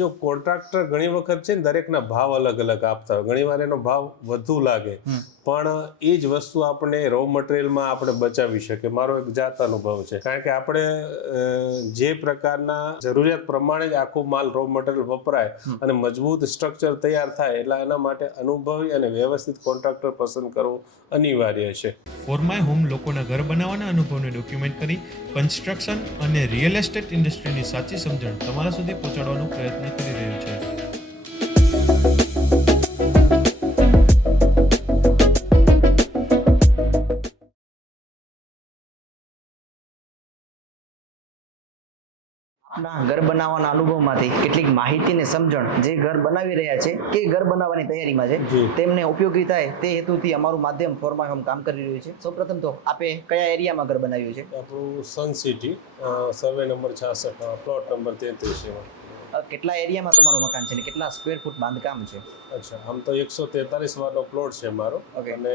જો કોન્ટ્રાક્ટર ઘણી વખત છે ને દરેકના ભાવ અલગ અલગ આપતા હોય. ઘણી વાર એનો ભાવ વધુ લાગે. પણ એ જ વસ્તુ આપણે રો મટીરિયલમાં આપણે બચાવી શકીએ. મારો એક જાત અનુભવ છે. કારણ કે આપણે જે પ્રકારના જરૂરિયાત પ્રમાણે જ આખો માલ રો મટીરિયલ વપરાય અને મજબૂત સ્ટ્રક્ચર તૈયાર થાય એટલે એના માટે અનુભવી અને વ્યવસ્થિત કોન્ટ્રાક્ટર પસંદ કરવો અનિવાર્ય છે. ફોર માય હોમ લોકોના ઘર બનાવવાના અનુભવને ડોક્યુમેન્ટ કરી કન્સ્ટ્રક્શન અને રિયલ એસ્ટેટ ઇન્ડસ્ટ્રીની સાચી સમજણ તમારા સુધી પહોંચાડવાનો પ્રયત્ન કરી રહ્યું છે ના ઘર બનાવવાના અનુભવમાંથી કેટલીક માહિતી ને સમજણ જે ઘર બનાવી રહ્યા છે કે ઘર બનાવવાની તૈયારીમાં છે. તેમને ઉપયોગી થાય તે હેતુથી અમારું માધ્યમ ફોર્મા હોમ કામ કરી રહ્યું છે. સૌપ્રથમ તો આપે કયા એરિયામાં ઘર બનાવ્યું છે? આપણું સન સિટી સર્વે નંબર છાસઠ પ્લોટ નંબર તેત્રીસ એમાં. કેટલા એરિયામાં તમારું મકાન છે ને કેટલા સ્ક્વેર ફૂટ બાંધકામ છે? અચ્છા આમ તો એકસો તેતાલીસ વારનો પ્લોટ છે મારો. અને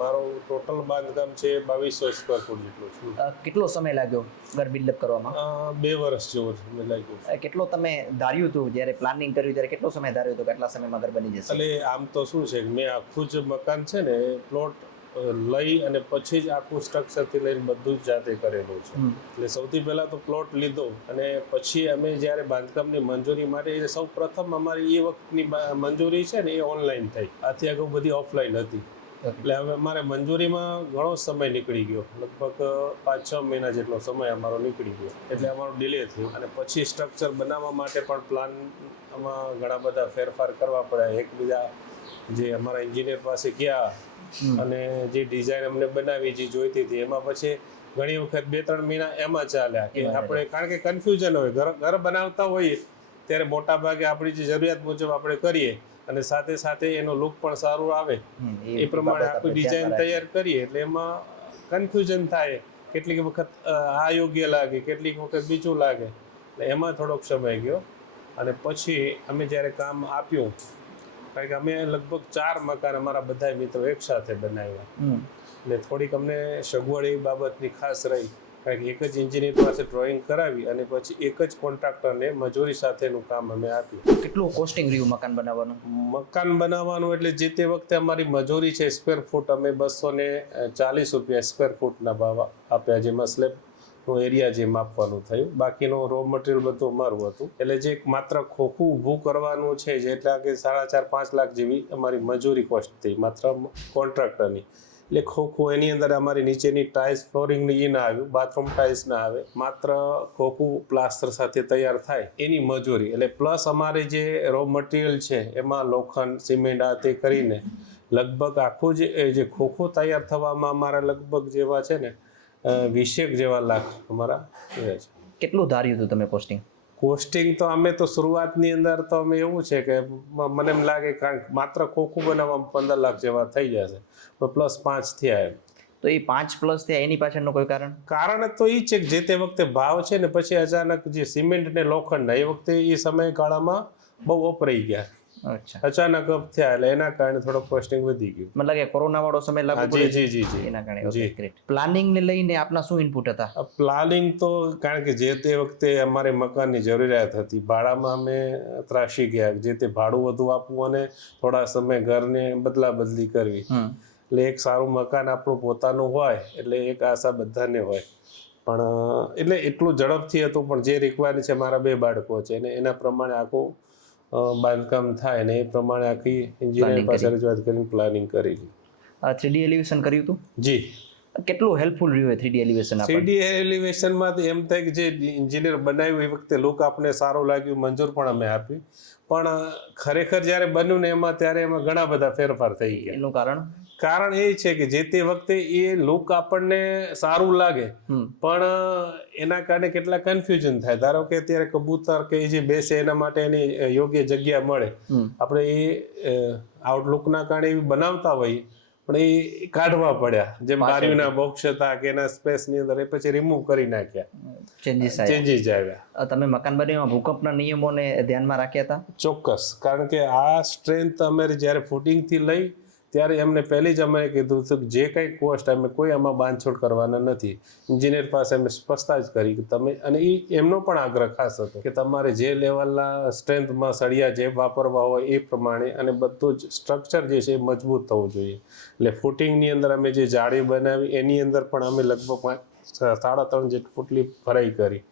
મારું ટોટલ બાંધકામ છે બાવીસો સ્ક્વેર ફૂટ જેટલું છે. કેટલો સમય લાગ્યો ઘર બિલ્ડઅપ કરવામાં? બે વર્ષ જેવો લાગ્યું કેટલો તમે ધાર્યું હતું જ્યારે પ્લાનિંગ કર્યું ત્યારે કેટલો સમય ધાર્યો હતો કેટલા સમયમાં ઘર બની જશે? એટલે આમ તો શું છે મેં આખું જ મકાન છે ને પ્લોટ લઈ અને પછી જ આખું સ્ટ્રક્ચરથી લઈને બધું જ જાતે કરેલું છે. એટલે સૌથી પહેલાં તો પ્લોટ લીધો અને પછી અમે જ્યારે બાંધકામની મંજૂરી માટે સૌ પ્રથમ અમારી એ વખતની મંજૂરી છે ને એ ઓનલાઈન થઈ. આથી આગળ બધી ઓફલાઈન હતી. એટલે હવે મારે મંજૂરીમાં ઘણો સમય નીકળી ગયો. લગભગ પાંચ છ મહિના જેટલો સમય અમારો નીકળી ગયો. એટલે અમારો ડિલે થયું. અને પછી સ્ટ્રક્ચર બનાવવા માટે પણ પ્લાન આમાં ઘણા બધા ફેરફાર કરવા પડ્યા. એકબીજા જે અમારા એન્જિનિયર પાસે ગયા. અને જે ડિઝાઇન અમને બનાવી જે જોઈતી હતી એમાં પછી ઘણી વખત બે ત્રણ મહિના એમાં ચાલ્યા કે આપણે કારણ કે કન્ફ્યુઝન હોય. ઘર ઘર બનાવતા હોઈએ ત્યારે મોટા ભાગે આપણી જે જરૂરિયાત મુજબ આપણે કરીએ અને સાથે સાથે એનો લુક પણ સારો આવે. એ પ્રમાણે આખું આપણે ડિઝાઇન તૈયાર કરીએ એટલે એમાં કન્ફ્યુઝન થાય. કેટલીક વખત આ યોગ્ય લાગે કેટલીક વખત બીજું લાગે. એટલે એમાં થોડોક સમય ગયો. અને પછી અમે જ્યારે કામ આપ્યું કારણ કે અમે લગભગ ચાર મકાન અમારા બધા મિત્રો એક સાથે બનાવ્યા. એટલે થોડીક અમને સગવડ એ બાબતની ખાસ રહી. કારણ કે એક જ એન્જિનિયર પાસે ડ્રોઈંગ કરાવી અને પછી એક જ કોન્ટ્રાક્ટરને મજૂરી સાથેનું કામ અમે આપ્યું. કેટલું કોસ્ટિંગ રહ્યું મકાન બનાવવાનું? મકાન બનાવવાનું એટલે જે તે વખતે અમારી મજૂરી છે સ્ક્વેર ફૂટ અમે બસો ને ચાલીસ રૂપિયા સ્ક્વેર ફૂટના ભાવ આપ્યા જેમાં સ્લેબનું એરિયા જે માપવાનું થયું. બાકીનું રો મટીરિયલ બધું અમારું હતું. એટલે જે માત્ર ખોખું ઊભું કરવાનું છે, જે એટલે કે સાડા ચાર, પાંચ લાખ જેવી અમારી મજૂરી કોસ્ટ થઈ માત્ર કોન્ટ્રાક્ટરની એટલે ખોખું એની અંદર અમારી નીચેની ટાઇલ્સ ફ્લોરિંગની એ ના આવ્યું બાથરૂમ ટાઇલ્સ ના આવે. માત્ર ખોખું પ્લાસ્ટર સાથે તૈયાર થાય એની મજૂરી. એટલે પ્લસ અમારે જે રો મટીરિયલ છે, એમાં લોખંડ સિમેન્ટ આ તે કરીને લગભગ આખું જે જે ખોખું તૈયાર થવામાં અમારા લગભગ જેવા છે ને વીસેક જેવા લાખ અમારા છે. કેટલું ધાર્યું હતું તમે કોસ્ટિંગ કોસ્ટિંગ તો અમે તો શરૂઆતની અંદર તો અમે એવું છે કે મને એમ લાગે કારણ કે માત્ર ખોખું બનાવવામાં પંદર લાખ જેવા થઈ જશે પણ પ્લસ પાંચ થયા એમ. તો એ પાંચ પ્લસ થયા એની પાછળનું કોઈ કારણ? કારણ તો એ છે કે જે તે વખતે ભાવ છે ને પછી અચાનક જે સિમેન્ટ ને લોખંડના એ વખતે એ સમયગાળામાં બહુ વપરાઈ ગયા. અચાનક અપ થયા એટલે એના કારણે થોડો કોસ્ટિંગ વધી ગયું. મતલબ કે કોરોના વાળો સમય લાગુ પડ્યો જી જી જી જી. એના કારણે. જી. ગ્રેટ પ્લાનિંગ ને લઈને આપના શું ઇનપુટ હતા? પ્લાનિંગ તો કારણ કે જે તે વખતે અમારે મકાનની જરૂરિયાત હતી ભાડામાં અમે ત્રાસી ગયા જે તે ભાડું વધુ આપવું અને થોડા સમય ઘરને બદલા બદલી કરવી એટલે એક સારું મકાન આપણું પોતાનું હોય એટલે એક આશા બધાને હોય. પણ એટલે એટલું ઝડપથી હતું પણ જે રિક્વાયર છે મારા બે બાળકો છે અને એના પ્રમાણે આખું બાંધકામ થાય અને એ પ્રમાણે આખી એન્જિનિયર પાસે. રજૂઆત કરીને પ્લાનિંગ કરી થ્રીડી એલિવેશન કર્યું હતું જી. કેટલું હેલ્પફુલ રહ્યું થ્રીડી એલિવેશન થ્રીડી એલિવેશનમાં તો એમ થાય કે જે એન્જિનિયર બનાવ્યું એ વખતે લુક આપણે સારું લાગ્યું મંજૂર પણ અમે આપી. પણ ખરેખર જ્યારે બન્યું ને એમાં ત્યારે એમાં ઘણા બધા ફેરફાર થઈ ગયા. એનું કારણ? કારણ એ છે કે જે તે વખતે એ લુક આપણને સારું લાગે પણ એના કારણે કેટલા કન્ફ્યુઝન થાય. ધારો કે અત્યારે કબૂતર કે જે બેસે એના માટે એની યોગ્ય જગ્યા મળે. આપણે એ આઉટલુકના કારણે એવી બનાવતા હોઈએ પણ એ કાઢવા પડ્યા. જેમ. બારીઓના બોક્સ હતા કે એના સ્પેસની અંદર એ પછી રિમૂવ કરી નાખ્યા. ચેન્જીસ ચેન્જીસ આવ્યા. તમે મકાન બનાવવામાં ભૂકંપના નિયમોને ધ્યાનમાં રાખ્યા હતા? ચોક્કસ. કારણ કે આ સ્ટ્રેન્થ અમે જ્યારે ફૂટિંગથી લઈ ત્યારે એમને પહેલી જ અમે કીધું હતું કે જે કંઈ કોસ્ટ અમે કોઈ આમાં બાંધછોડ કરવાના નથી. ઇન્જિનિયર પાસે અમે સ્પષ્ટતા જ કરી કે તમે, અને એ એમનો પણ આગ્રહ ખાસ હતો કે તમારે જે લેવલના સ્ટ્રેન્થમાં સળિયા જે વાપરવા હોય એ પ્રમાણે અને બધું જ સ્ટ્રક્ચર જે છે એ મજબૂત થવું જોઈએ. એટલે ફૂટિંગની અંદર અમે જે જાળી બનાવી, એની અંદર પણ અમે લગભગ સાડા ત્રણ જેટલી ફૂટલી ભરાઈ કરી.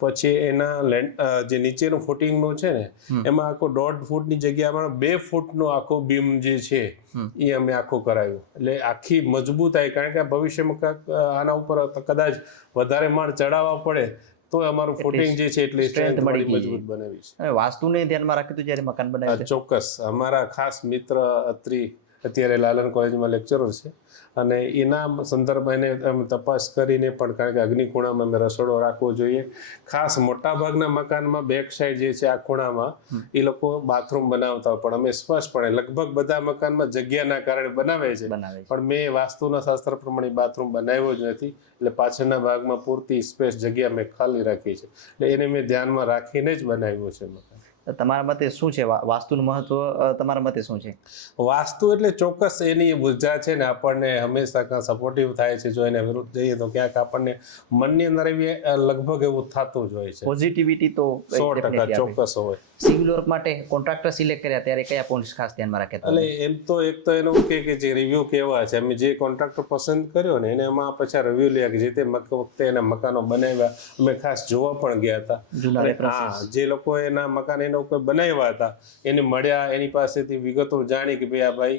પછી એના લેન્ડ જે નીચેનું ફૂટિંગનું છે ને એમાં આખો દોઢ ફૂટની જગ્યામાં બે ફૂટનો આખો બીમ જે છે એ અમે આખો કરાવ્યો. એટલે આખી મજબૂતાઈ કારણ કે ભવિષ્યમાં આના ઉપર કદાચ વધારે માળ ચડાવવા પડે તો અમારું ફૂટિંગ જે છે એટલી સ્ટ્રેન્થ મળી મજબૂત બનાવી છે. વાસ્તુને ધ્યાનમાં રાખ્યું હતું જ્યારે મકાન બનાવ્યું ચોક્કસ. અમારા ખાસ મિત્ર અત્રી અત્યારે લાલન કોલેજમાં લેક્ચરર છે. અને એના સંદર્ભમાં એને અમે તપાસ કરીને પણ કારણ કે અગ્નિ ખૂણામાં અમે રસોડો રાખવો જોઈએ. ખાસ મોટાભાગના મકાનમાં બેક સાઈડ જે છે આ ખૂણામાં એ લોકો બાથરૂમ બનાવતા હોય. પણ અમે સ્પષ્ટપણે લગભગ બધા મકાનમાં જગ્યાના કારણે બનાવે છે. પણ મેં વાસ્તુના શાસ્ત્ર પ્રમાણે બાથરૂમ બનાવ્યો જ નથી. એટલે પાછળના ભાગમાં પૂરતી સ્પેસ જગ્યા મેં ખાલી રાખી છે. એટલે એને મેં ધ્યાનમાં રાખીને જ બનાવ્યું છે મકાન. તમારા મતે શું છે? વાસ્તુનું મહત્વ તમારા મતે શું છે? વાસ્તુ એટલે ચોક્કસ એની ઊર્જા છે ને આપણને હંમેશા સપોર્ટિવ થાય છે જો એને વિરુદ્ધ જઈએ તો ક્યાંક આપણને મનની અંદર એવી લગભગ એવું થતું જ હોય છે. પોઝિટિવિટી તો સો ટકા ચોક્કસ હોય. સિવિલ વર્ક માટે કોન્ટ્રાક્ટર સિલેક્ટ કર્યા ત્યારે કયા પોઈન્ટ્સ ખાસ ધ્યાનમાં રાખ્યા એટલે એમ તો એક તો એનો કે કે જે રિવ્યુ કેવા છે અમે જે કોન્ટ્રાક્ટર પસંદ કર્યો ને એને એમાં પછી રિવ્યુ લે કે જે તે વખતે એના મકાનો બનાવ્યા. અમે ખાસ જોવા પણ ગયા હતા. હા જે લોકો એના મકાન એના ઉપર બનાવ્યા હતા એને મળ્યા એની પાસેથી વિગતો જાણી કે ભાઈ આ ભાઈ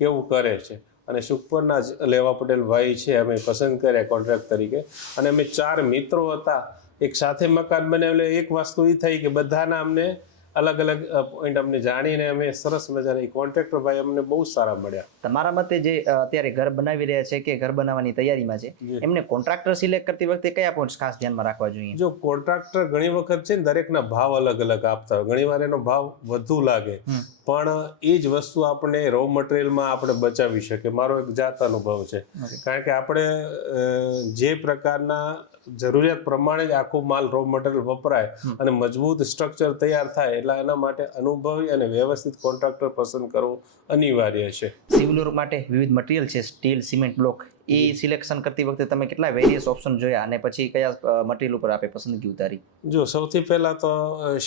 કેવું કરે છે. અને સુખપરના જ લેવા પટેલ ભાઈ છે અમે પસંદ કર્યા કોન્ટ્રાક્ટ તરીકે. અને અમે ચાર મિત્રો હતા એક સાથે મકાન બનાવેલું એક વસ્તુ એ થઈ કે બધાના અમને અલગ અલગ પોઈન્ટ અમને જાણીને અમે સરસ મજાના કોન્ટ્રાક્ટર ભાઈ અમને બહુ સારા મળ્યા. તમારા મતે જે અત્યારે ઘર બનાવી રહ્યા છે કે ઘર બનાવવાની તૈયારીમાં છે એમને કોન્ટ્રાક્ટર સિલેક્ટ કરતી વખતે કયા પોઈન્ટ ખાસ ધ્યાનમાં રાખવા જોઈએ? જો કોન્ટ્રાક્ટર ઘણી વખત છે ને દરેકના ભાવ અલગ અલગ આપતા હોય. ઘણી વાર એનો ભાવ વધુ લાગે. પણ એ જ વસ્તુ આપણે રો મટીરિયલમાં આપણે બચાવી શકીએ. મારો એક જાત અનુભવ છે. કારણ કે આપણે જે પ્રકારના જરૂરિયાત પ્રમાણે જ આખો માલ રો મટીરિયલ વપરાય અને મજબૂત સ્ટ્રક્ચર તૈયાર થાય એટલે એના માટે અનુભવી અને વ્યવસ્થિત કોન્ટ્રાક્ટર પસંદ કરવો અનિવાર્ય છે. સિવિલ વર્ક માટે વિવિધ મટીરિયલ છે સ્ટીલ સિમેન્ટ બ્લોક. એ સિલેક્શન કરતી વખતે તમે કેટલા વેરિયસ ઓપ્શન જોયા અને પછી કયા મટીરિયલ ઉપર આપે પસંદગી ઉતારી? જો સૌથી પહેલા તો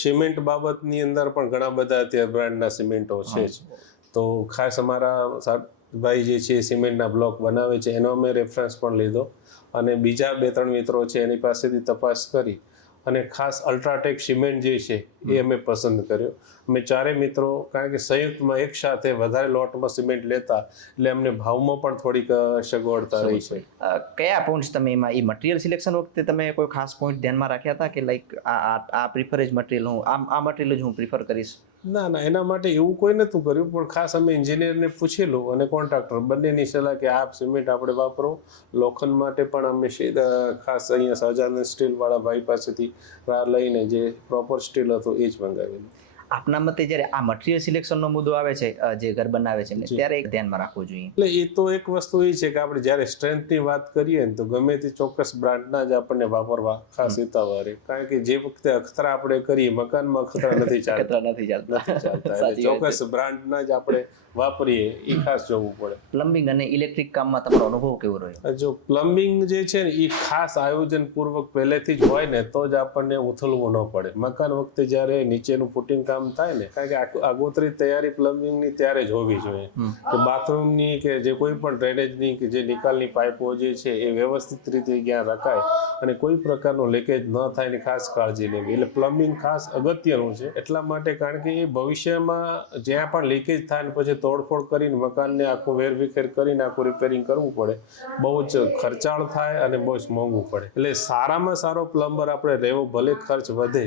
સિમેન્ટ બાબતની અંદર પણ ઘણા બધા અત્યારે બ્રાન્ડના સિમેન્ટો છે જ. તો ખાસ અમારા ભાઈ જે છે સિમેન્ટના બ્લોક બનાવે છે એનો અમે રેફરન્સ પણ લીધો. અને બીજા બે ત્રણ મિત્રો છે એની પાસેથી તપાસ કરી. અને ખાસ અલ્ટ્રાટેક સિમેન્ટ જે છે એ અમે પસંદ કર્યો. અમે ચારે મિત્રો કારણ કે સંયુક્તમાં એક સાથે વધારે લોટમાં સિમેન્ટ લેતા એટલે અમને ભાવમાં પણ થોડીક સગવડતા રહી છે. કયા પોઈન્ટ્સ તમે એમાં એ મટીરિયલ સિલેક્શન વખતે તમે કોઈ ખાસ પોઈન્ટ ધ્યાનમાં રાખ્યા હતા કે લાઈક આ આ પ્રિફરેજ પ્રિફર જ મટીરિયલ હું આ આ મટીરિયલ જ હું પ્રિફર કરીશ? ના ના એના માટે એવું કોઈ નહોતું કર્યું પણ ખાસ અમે એન્જિનિયરને પૂછેલું અને કોન્ટ્રાક્ટર બંનેની સલાહ કે આ સિમેન્ટ આપણે વાપરો. લોખંડ માટે પણ અમે ખાસ અહીંયા સહજાનંદ સ્ટીલવાળા ભાઈ પાસેથી રાહ લઈને જે પ્રોપર સ્ટીલ હતું એ જ મંગાવેલું. આપના મતે જ્યારે આ મટીરિયલ સિલેક્શનનો મુદ્દો આવે છે જે ઘર બનાવે છે ત્યારે એક ધ્યાનમાં રાખવું જોઈએ. એટલે એ તો એક વસ્તુ એ છે કે આપણે જ્યારે સ્ટ્રેન્થની વાત કરીએ ને તો ગમે તે ચોક્કસ બ્રાન્ડના જ આપણને વાપરવા ખાસ હિતાવહ રહે. કારણ કે જે વખતે અખતરા આપણે કરીએ મકાનમાં અખતરા નથી ચાલતા. નથી ચાલતા. ચોક્કસ બ્રાન્ડના જ આપણે વાપરીએ એ ખાસ જોવું પડે. પ્લમ્બિંગ અને ઇલેક્ટ્રિક કામમાં તમારો અનુભવ કેવો રહ્યો? જો પ્લમ્બિંગ જે છે ને એ ખાસ આયોજન પૂર્વક પહેલેથી જ હોય ને તો જ આપણને ઉથલવું ન પડે. મકાન વખતે જ્યારે નીચેનું ફૂટિંગ કામ થાય ને. કારણ કે આગોતરી તૈયારી પ્લમ્બિંગની ત્યારે જ હોવી જોઈએ. કે બાથરૂમની કે જે કોઈ પણ ડ્રેનેજની કે જે નિકાલની પાઇપો જે છે એ વ્યવસ્થિત રીતે ક્યાં રખાય અને કોઈ પ્રકારનો લીકેજ ન થાય એની ખાસ કાળજી લેવી. એટલે પ્લમ્બિંગ ખાસ અગત્યનું છે. એટલા માટે કારણ કે એ ભવિષ્યમાં જ્યાં પણ લીકેજ થાય ને પછી તોડફોડ કરીને મકાનને આખું વેરવિખેર કરીને આખું રિપેરિંગ કરવું પડે બહુ જ ખર્ચાળ થાય અને બહુ જ મોંઘું પડે. એટલે સારામાં સારો પ્લમ્બર આપણે રહેવો ભલે ખર્ચ વધે.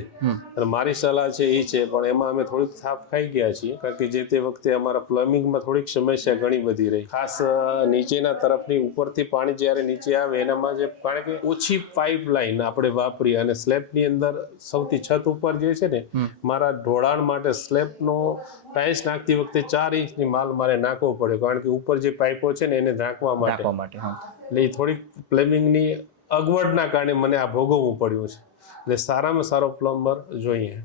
અને મારી સલાહ છે એ છે પણ એમાં અમે થોડીક થાપ ખાઈ ગયા છીએ કારણ કે જે તે વખતે અમારા પ્લમ્બિંગમાં થોડીક સમસ્યા ઘણી બધી રહી. ખાસ નીચેના તરફની ઉપરથી પાણી જ્યારે નીચે આવે એનામાં જે કારણ કે ઓછી પાઇપ લાઈન આપણે વાપરી અને સ્લેબની અંદર સૌથી છત ઉપર જે છે ને મારા ઢોળાણ માટે સ્લેબનો ટાઇલ્સ નાખતી વખતે ચાર ઇંચની માલ મારે નાખવો પડ્યો કારણ કે ઉપર જે પાઇપો છે ને એને ઢાંકવા માટે. એટલે થોડીક પ્લમ્બિંગની અગવડના કારણે મને આ ભોગવવું પડ્યું છે. એટલે સારામાં સારો પ્લમ્બર જોઈએ.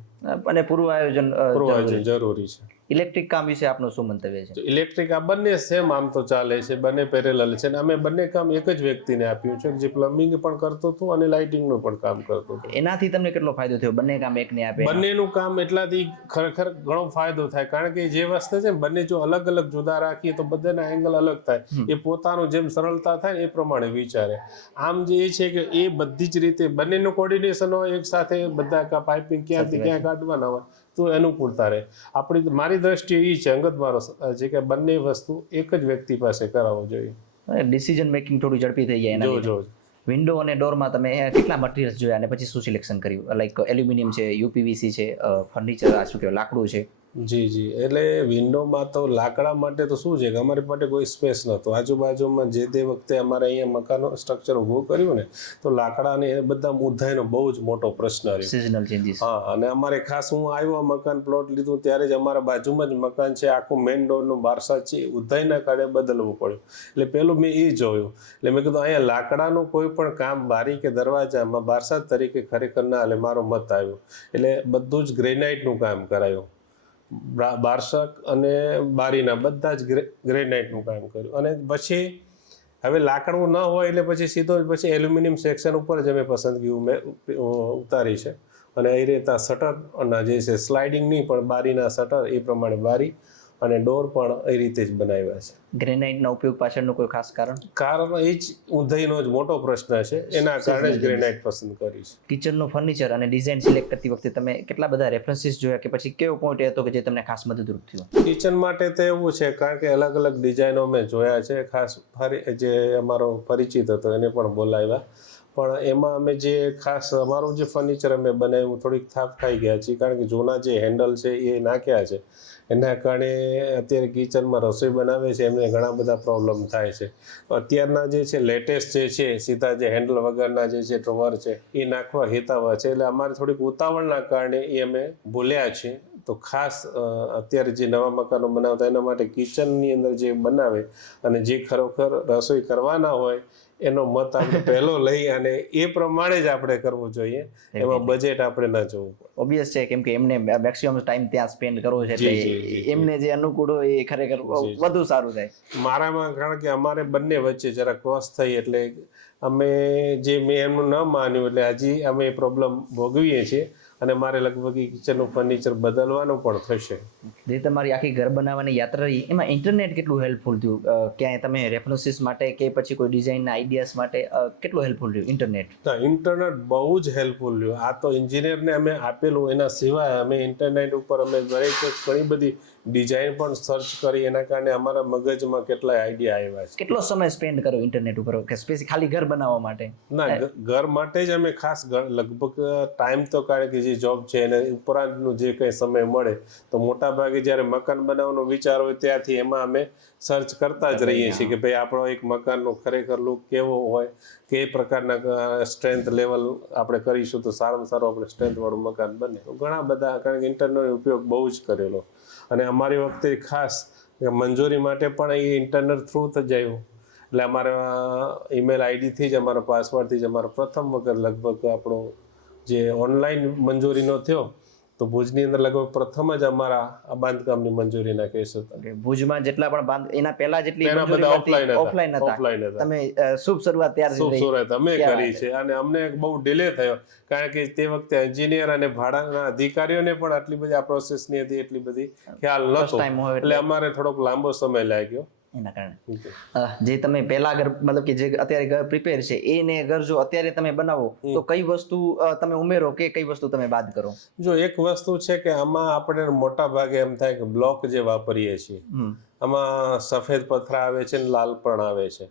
અને પૂર્વ આયોજન પૂર્વ. આયોજન જરૂરી છે. ઇલેક્ટ્રિક કામ વિશે આપનું શું મંતવ્ય છે? ઇલેક્ટ્રિક આ બંને સેમ આમ તો ચાલે છે બંને પેરેલલ છે અને અમે બંને કામ એક જ વ્યક્તિને આપ્યું છે જે પ્લમ્બિંગ પણ કરતો હતો અને લાઇટિંગનું પણ કામ કરતો હતો. એનાથી તમને કેટલો ફાયદો થયો? બંને કામ એકને આપે બંનેનું કામ એટલાથી ખરેખર ઘણો ફાયદો થાય કારણ કે જે વસ્તુ છે બંને જો અલગ અલગ જુદા રાખીએ તો બધાના એંગલ અલગ થાય. એ પોતાનું જેમ સરળતા થાય એ પ્રમાણે વિચારે. આમ જે એ છે કે એ બધી જ રીતે બંનેનું કોર્ડિનેશન હોય એક સાથે બધા પાઇપિંગ ક્યાંથી ક્યાં કાઢવાના હોય તો અનુકૂળતા રહે. આપણી મારી દ્રષ્ટિએ એ છે અંગત મારો છે કે બંને વસ્તુ એક જ વ્યક્તિ પાસે કરાવવો જોઈએ. ડિસિઝન મેકિંગ થોડું ઝડપી થઈ જાય જો જો. વિન્ડો અને ડોરમાં તમે કેટલા મટીરિયલ્સ જોયા અને પછી શું સિલેક્શન કર્યું? લાઈક એલ્યુમિનિયમ છે યુપીવીસી છે ફર્નિચર આ શું કહેવાય લાકડું છે. જી જી. એટલે વિન્ડોમાં તો લાકડા માટે તો શું છે કે અમારી માટે કોઈ સ્પેસ નહોતો. આજુબાજુમાં જે તે વખતે અમારે અહીંયા મકાનો સ્ટ્રક્ચર ઊભું કર્યું ને તો લાકડાને એ બધા મુદ્દાનો બહુ જ મોટો પ્રશ્ન રહ્યો. સિઝનલ ચેન્જીસ હા અને અમારે ખાસ હું આવ્યો મકાન પ્લોટ લીધું ત્યારે જ અમારા બાજુમાં જ મકાન છે. આખું મેઇન ડોરનું બારસા છે. ઉધાઈના કારણે બદલવું પડ્યું. એટલે પેલું મેં એ જોયું. એટલે મેં કીધું અહીંયા લાકડાનું કોઈ પણ કામ બારી કે દરવાજામાં બારસા તરીકે ખરેખર ના એટલે મારો મત આવ્યો. એટલે બધું જ ગ્રેનાઇટનું કામ કરાયું. બારસક અને બારીના બધા જ ગ્રેનાઇટનું કામ કર્યું. અને પછી હવે લાકડું ન હોય એટલે પછી સીધો જ પછી એલ્યુમિનિયમ સેક્શન ઉપર જ અમે પસંદગી ઉમે ઉતારી છે. અને એ રીતના શટર અને જે છે સ્લાઇડિંગ નહીં પણ બારીના શટર એ પ્રમાણે બારી અને ડોર પણ એ રીતે જ બનાવ્યા છે. ગ્રેનાઇટના ઉપયોગ પાછળનું કોઈ ખાસ કારણ? કારણ એ જ ઊંધાઈનો જ મોટો પ્રશ્ન છે. એના કારણે જ ગ્રેનાઇટ પસંદ કરી છે. કિચનનું ફર્નિચર અને ડિઝાઇન સિલેક્ટ કરતી વખતે તમે કેટલા બધા રેફરન્સીસ જોયા કે પછી કેવો પોઈન્ટ હતો કે જે તમને ખાસ મદદરૂપ થયો? કિચન માટે તો એવું છે કારણ કે અલગ અલગ ડિઝાઇનો મેં જોયા છે. ખાસ ફરી જે અમારો પરિચિત હતો એને પણ બોલાવ્યા. પણ એમાં અમે જે ખાસ અમારું જે ફર્નિચર અમે બનાવ્યું, થોડીક થાપ ખાઈ ગયા છીએ, કારણ કે જૂના જે હેન્ડલ છે એ નાખ્યા છે. એના કારણે અત્યારે કિચનમાં રસોઈ બનાવે છે, એમને ઘણા બધા પ્રોબ્લેમ થાય છે. અત્યારના જે છે લેટેસ્ટ જે છે, સીધા જે હેન્ડલ વગરના જે છે ડ્રોવર છે, એ નાખવા હેતાવા છે. એટલે અમારે થોડીક ઉતાવળના કારણે એ અમે ભૂલ્યા છે તો ખાસ અત્યારે જે નવા મકાનો બનાવતા, એના માટે કિચનની અંદર જે બનાવે અને જે ખરેખર રસોઈ કરવાના હોય એનો મત આપણે પહેલો લઈ અને એ પ્રમાણે જ આપણે કરવું જોઈએ. એમાં બજેટ આપણે ના જોવું પડે. ઓબ્વિયસ છે કેમ કે એમને મેક્સિમમ ટાઈમ ત્યાં સ્પેન્ડ કરવો છે એટલે એમને જે અનુકૂળ હોય એ ખરેખર વધુ સારું થાય. મારામાં કારણ કે અમારે બંને વચ્ચે જરા ક્રોસ થઈ એટલે અમે જે મેં એમનું ન માન્યું એટલે હજી અમે પ્રોબ્લેમ ભોગવીએ છીએ. અને મારે લગભગ કિચનનું ફર્નિચર બદલવાનું પણ થશે. જે તમારી આખી ઘર બનાવવાની યાત્રા રહી એમાં ઇન્ટરનેટ કેટલું હેલ્પફુલ થયું? ક્યાંય તમે રેફરન્સીસ માટે કે પછી કોઈ ડિઝાઇનના આઈડિયાસ માટે કેટલું હેલ્પફુલ થયું ઇન્ટરનેટ ઇન્ટરનેટ બહુ જ હેલ્પફુલ રહ્યું આ તો એન્જિનિયરને અમે આપેલું એના સિવાય અમે ઇન્ટરનેટ ઉપર અમે દરેક ઘણી બધી ડિઝાઇન પણ સર્ચ કરી એના કારણે અમારા મગજમાં કેટલાય આઈડિયા આવ્યા છે. કેટલો સમય સ્પેન્ડ કર્યો ઇન્ટરનેટ ઉપર? કે સ્પેસી ખાલી ઘર બનાવવા માટે? ના ઘર માટે જ અમે ખાસ લગભગ ટાઈમ તો કારણ કે જે જોબ છે એને ઉપરાંતનું જે કંઈ સમય મળે તો મોટા ભાગે જ્યારે મકાન બનાવવાનો વિચાર હોય ત્યાંથી એમાં અમે સર્ચ કરતા જ રહીએ છીએ કે ભાઈ આપણો એક મકાનનો ખરેખર લુક કેવો હોય કે પ્રકારના સ્ટ્રેન્થ લેવલ આપણે કરીશું તો સારામાં સારું આપણે સ્ટ્રેન્થવાળું મકાન બને. તો ઘણા બધા કારણ કે ઇન્ટરનેટ ઉપયોગ બહુ જ કરેલો. અને અમારી વખતે ખાસ મંજૂરી માટે પણ એ ઇન્ટરનેટ થ્રુ જ આવ્યું. એટલે અમારા ઈમેલ આઈડીથી જ અમારા પાસવર્ડથી જ અમારો પ્રથમ વખત લગભગ આપણો જે ઓનલાઈન મંજૂરીનો થયો તો ભુજની અંદર લગભગ પ્રથમ જ અમારા આ બાંધકામની મંજૂરીના કેસ હતા. ભુજમાં જેટલા પણ બાંધ એના પહેલા જેટલી ઓફલાઈન ઓફલાઈન હતા ઓફલાઈન હતા તમે શુભ શરૂઆત ત્યારથી શુભ શરૂઆત અમે કરી છે અને અમને બહુ ડિલે થયો કારણ કે તે વખતે એન્જિનિયર અને ભાડાના અધિકારીઓને પણ આટલી બધી આ પ્રોસેસની હતી એટલી બધી ખ્યાલ નહોતો. એટલે. અમારે થોડોક લાંબો સમય લાગ્યો. એના કારણે. જે તમે પહેલા ઘર મતલબ કે જે અત્યારે ઘર પ્રિપેર છે એને ઘર જો અત્યારે તમે બનાવો તો કઈ વસ્તુ તમે ઉમેરો કે કઈ વસ્તુ તમે બાદ કરો? જો એક વસ્તુ છે કે આમાં આપણે મોટા ભાગે એમ થાય કે બ્લોક જે વાપરીએ છીએ આમાં સફેદ પથરા આવે છે ને લાલ પણ આવે છે.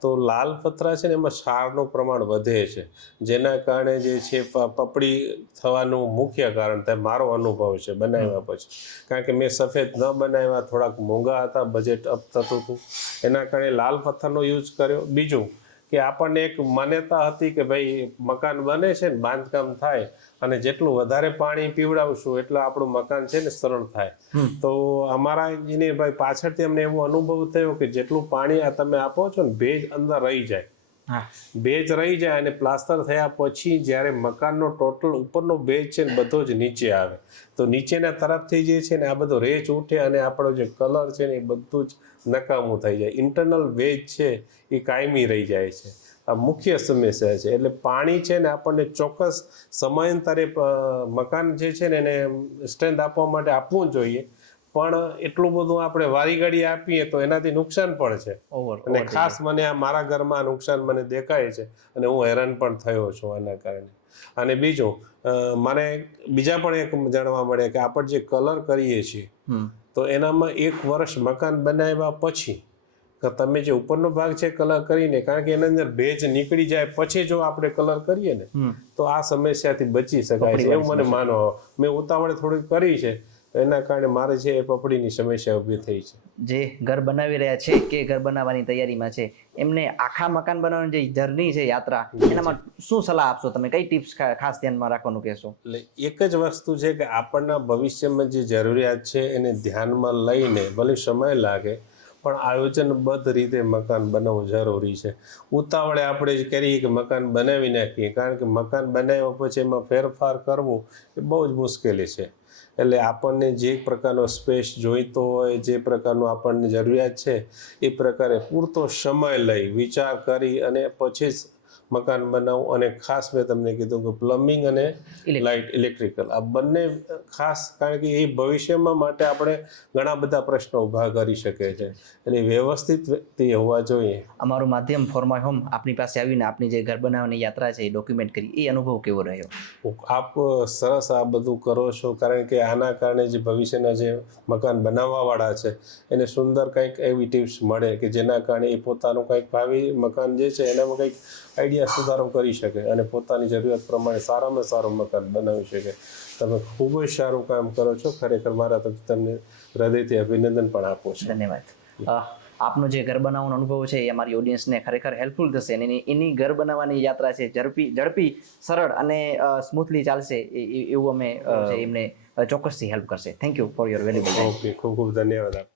તો લાલ પથરા છે ને એમાં ક્ષારનું પ્રમાણ વધે છે. જેના કારણે જે છે પપડી થવાનું મુખ્ય કારણ થાય મારો અનુભવ છે બનાવ્યા પછી. કારણ કે મેં સફેદ ન બનાવ્યા, થોડાક મોંઘા હતા બજેટ અપ થતું હતું. એના કારણે લાલ પથ્થરનો યુઝ કર્યો. બીજું કે આપણને એક માન્યતા હતી કે ભાઈ મકાન બને છે ને બાંધકામ થાય અને જેટલું વધારે પાણી પીવડાવશું એટલું આપણું મકાન છે ને સરળ થાય. તો અમારા એને ભાઈ પાછળથી અમને એવો અનુભવ થયો કે જેટલું પાણી આ તમે આપો છો ને ભેજ અંદર રહી જાય. ભેજ રહી જાય અને પ્લાસ્ટર થયા પછી જ્યારે મકાનનો ટોટલ ઉપરનો ભેજ છે ને બધો જ નીચે આવે. તો નીચેના તરફથી જે છે ને આ બધો રેચ ઉઠે અને આપણો જે કલર છે ને એ બધું જ નકામું થઈ જાય. ઇન્ટરનલ ભેજ છે એ કાયમી રહી જાય છે. આ મુખ્ય સમસ્યા છે. એટલે પાણી છે ને આપણને ચોક્કસ સમયાંતરે મકાન જે છે ને એને સ્ટ્રેન્થ આપવા માટે આપવું જોઈએ. પણ એટલું બધું આપણે વારી ઘડી આપીએ તો એનાથી નુકસાન પણ છે. અને ખાસ મને આ મારા ઘરમાં નુકસાન મને દેખાય છે અને હું હેરાન પણ થયો છું આના કારણે. અને બીજું મને બીજા પણ એક જાણવા મળે કે આપણે જે કલર કરીએ છીએ તો એનામાં એક વર્ષ મકાન બનાવ્યા પછી કે તમે જે ઉપરનો ભાગ છે કલર કરીને કારણ કે એના અંદર ભેજ નીકળી જાય પછી જો આપણે કલર કરીએ ને તો આ સમસ્યાથી બચી શકાય છે. એવું મને માનો મેં ઉતાવળે થોડીક કરી છે એના કારણે મારે છે એ પપડીની સમસ્યા ઊભી થઈ છે. જે ઘર બનાવી રહ્યા છે કે ઘર બનાવવાની તૈયારીમાં છે એમને આખા મકાન બનાવવાની જે જર્ની છે યાત્રા એનામાં શું સલાહ આપશો તમે? કઈ ટિપ્સ ખાસ ધ્યાનમાં રાખવાનું કહેશો? એટલે એક જ વસ્તુ છે કે આપણના ભવિષ્યમાં જે જરૂરિયાત છે એને ધ્યાનમાં લઈને ભલે સમય લાગે પણ આયોજનબદ્ધ રીતે મકાન બનાવવું જરૂરી છે. ઉતાવળે આપણે જ કરીએ કે મકાન બનાવી નાખીએ કારણ કે મકાન બનાવ્યા પછી એમાં ફેરફાર કરવો એ બહુ જ મુશ્કેલી છે. એટલે આપણને જે પ્રકારનો સ્પેસ જોઈતો હોય, જે પ્રકારનું આપણને જરૂરિયાત છે, એ પ્રકારે પૂરતો સમય લઈ વિચાર કરી અને પછી જ મકાન બનાવવું અને ખાસ મેં તમને કીધું કે પ્લમ્બિંગ અને લાઇટ ઇલેક્ટ્રિકલ આ બંને ખાસ કારણ કે એ ભવિષ્યમાં માટે આપણે ઘણા બધા પ્રશ્નો ઊભા કરી શકે છે. એટલે વ્યવસ્થિત વ્યક્તિ હોવા જોઈએ. અમારું માધ્યમ ફોર માય હોમ આપની પાસે આવીને આપની જે ઘર બનાવવાની યાત્રા છે એ ડોક્યુમેન્ટ કરી. એ અનુભવ કેવો રહ્યો? આપ સરસ આ બધું કરો છો. કારણ કે આના કારણે જે ભવિષ્યના જે મકાન બનાવવાવાળા છે એને સુંદર કંઈક એવી ટિપ્સ મળે કે જેના કારણે એ પોતાનું કંઈક ભાવિ મકાન જે છે એનામાં કંઈક આઈડિયા સુધારો કરી શકે અને પોતાની જરૂરિયાત પ્રમાણે સારામાં સારું મકાન બનાવી શકે. તમે ખૂબ જ સારું કામ કરો છો. ખરેખર મારા તરફથી તમને હૃદયથી અભિનંદન પણ આપું છું. ધન્યવાદ. આપનો જે ઘર બનાવવાનો અનુભવ છે એ અમારી ઓડિયન્સને ખરેખર હેલ્પફુલ થશે અને એની ઘર બનાવવાની યાત્રા છે ઝડપી ઝડપી સરળ અને સ્મૂથલી ચાલશે એવું અમે એમને ચોક્કસથી હેલ્પ કરશે. Thank you for your valuable okay ખૂબ ખૂબ ધન્યવાદ આપ